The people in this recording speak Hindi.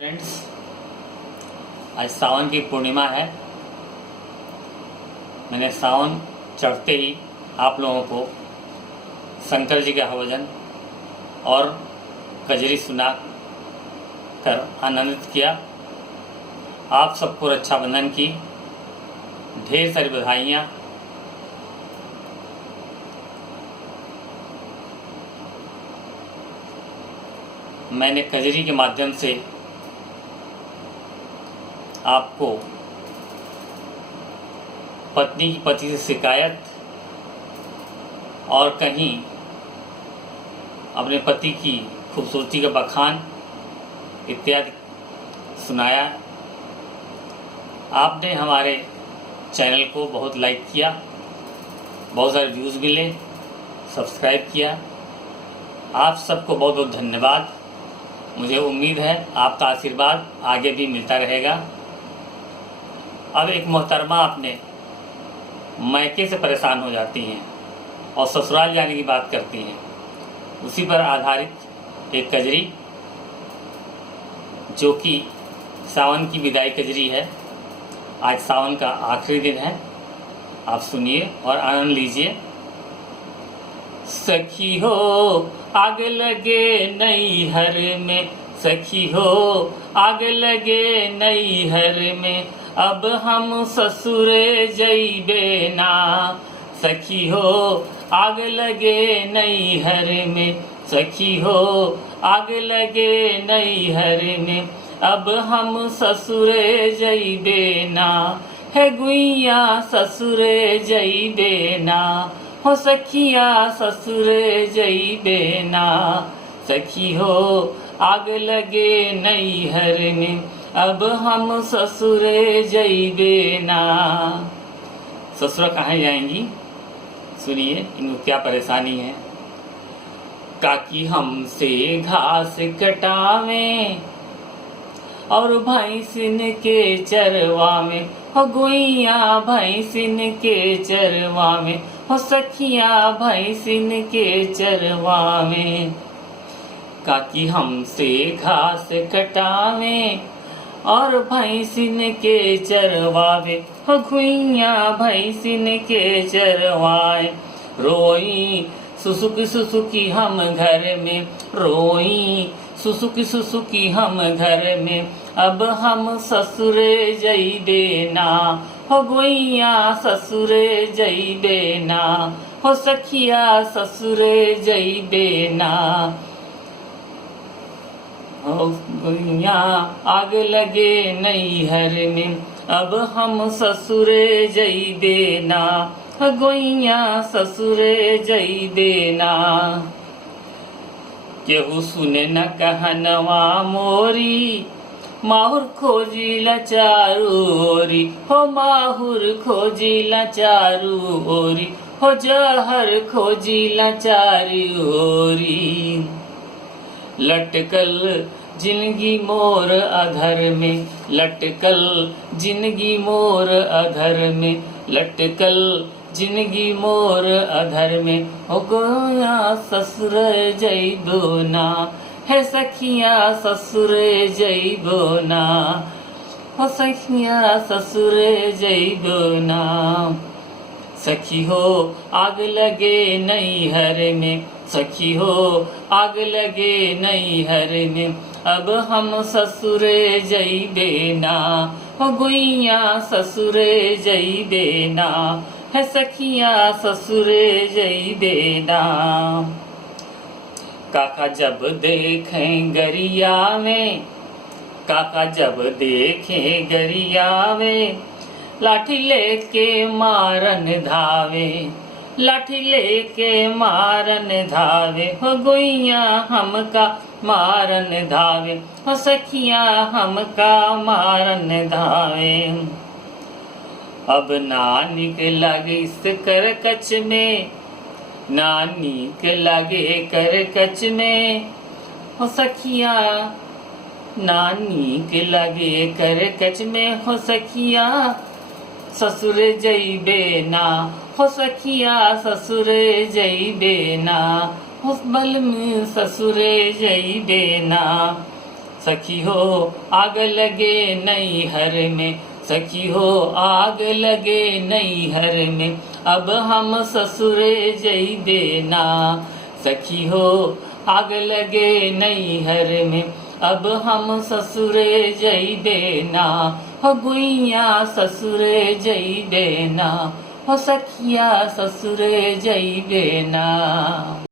फ्रेंड्स, आज सावन की पूर्णिमा है। मैंने सावन चढ़ते ही आप लोगों को शंकर जी का भजन और कजरी सुना कर आनंदित किया। आप सबको रक्षाबंधन की ढेर सारी बधाइयाँ। मैंने कजरी के माध्यम से आपको पत्नी की पति से शिकायत और कहीं अपने पति की खूबसूरती का बखान इत्यादि सुनाया। आपने हमारे चैनल को बहुत लाइक किया, बहुत सारे व्यूज़ मिले, सब्सक्राइब किया। आप सबको बहुत बहुत धन्यवाद। मुझे उम्मीद है आपका आशीर्वाद आगे भी मिलता रहेगा। अब एक मोहतरमा अपने मैके से परेशान हो जाती हैं और ससुराल जाने की बात करती हैं। उसी पर आधारित एक कजरी जो कि सावन की विदाई कजरी है। आज सावन का आखिरी दिन है। आप सुनिए और आनंद लीजिए। सखी हो आग लगे नैहर में, सखी हो आग लगे नैहर में, अब हम ससुरे जइबे ना। सखी हो आग लगे नैहर में, सखी हो आग लगे नैहर में, अब हम ससुरे जइबे ना। है गुइया ससुरे जइबे ना, हो सखिया ससुरे जइबे ना। सखी हो आग लगे नैहर में, अब हम ससुरे जइबे ना। ससुर कहाँ जाएंगी? सुनिए इनको क्या परेशानी है। काकी हमसे घास कटावे और भैंसिन के चरवा में, हो गुइया भैंसिन के चरवा में, हो सखिया भैंसिन के चरवा में। काकी हमसे घास कटावे और भैंसिन के चरवावे, हो गुइया भैंसिन के चरवाए। रोई सुसुकी सुसुकी हम घर में, रोई सुसुकी सुसुकी हम घर में, अब हम ससुरे जइबे ना। हो गुइया ससुरे जइबे ना, हो सखिया ससुरे जइबे ना। हो गुइया आग लगे नैहर में, अब हम ससुरे जइबे ना। हो गुइया ससुरे जइबे ना। केहू सुने न कहनवा मोरी, माहुर खोजिला चारू ओरी, हो माहुर खोजिला चारू ओरी, हो जहर खोजिला चारू ओरी। लटकल जिंदगी मोर अधर में, लटकल जिंदगी मोर अधर में, लटकल जिंदगी मोर अधर में, हो गोया ससुर जइबो ना। है सखिया ससुर जइबो ना, हो सखिया ससुर जइबो ना। सखी हो आग लगे नैहर में, सखी हो आग लगे नैहर में, अब हम ससुरे जइबे ना। हो गुइया ससुरे जइबे ना, है सखिया ससुरे जइबे ना। काका जब देखें गरिया में, काका जब देखें गरिया में, लाठी लेके मारन धावे, लाठी लेके मारन धावे, हो गुइया हमका मारन धावे, हो सखिया हमका मारन धावे। अब नानी के लगे इस कर कच में, नानी के लगे कर कच में, हो सखिया नानी के लगे कर कच में, हो सखिया ससुर जइबे ना। हो सखिया ससुर जइबे ना, हो बल में ससुर जइबे ना। सखी हो आग लगे नैहर में, सखी हो आग लगे नैहर में, अब हम ससुरे जइबे ना। सखी हो आग लगे नैहर में, अब हम ससुरे जइबे ना। हो गुइया ससुरे जइबे ना, हो सखिया ससुरे जइबे ना।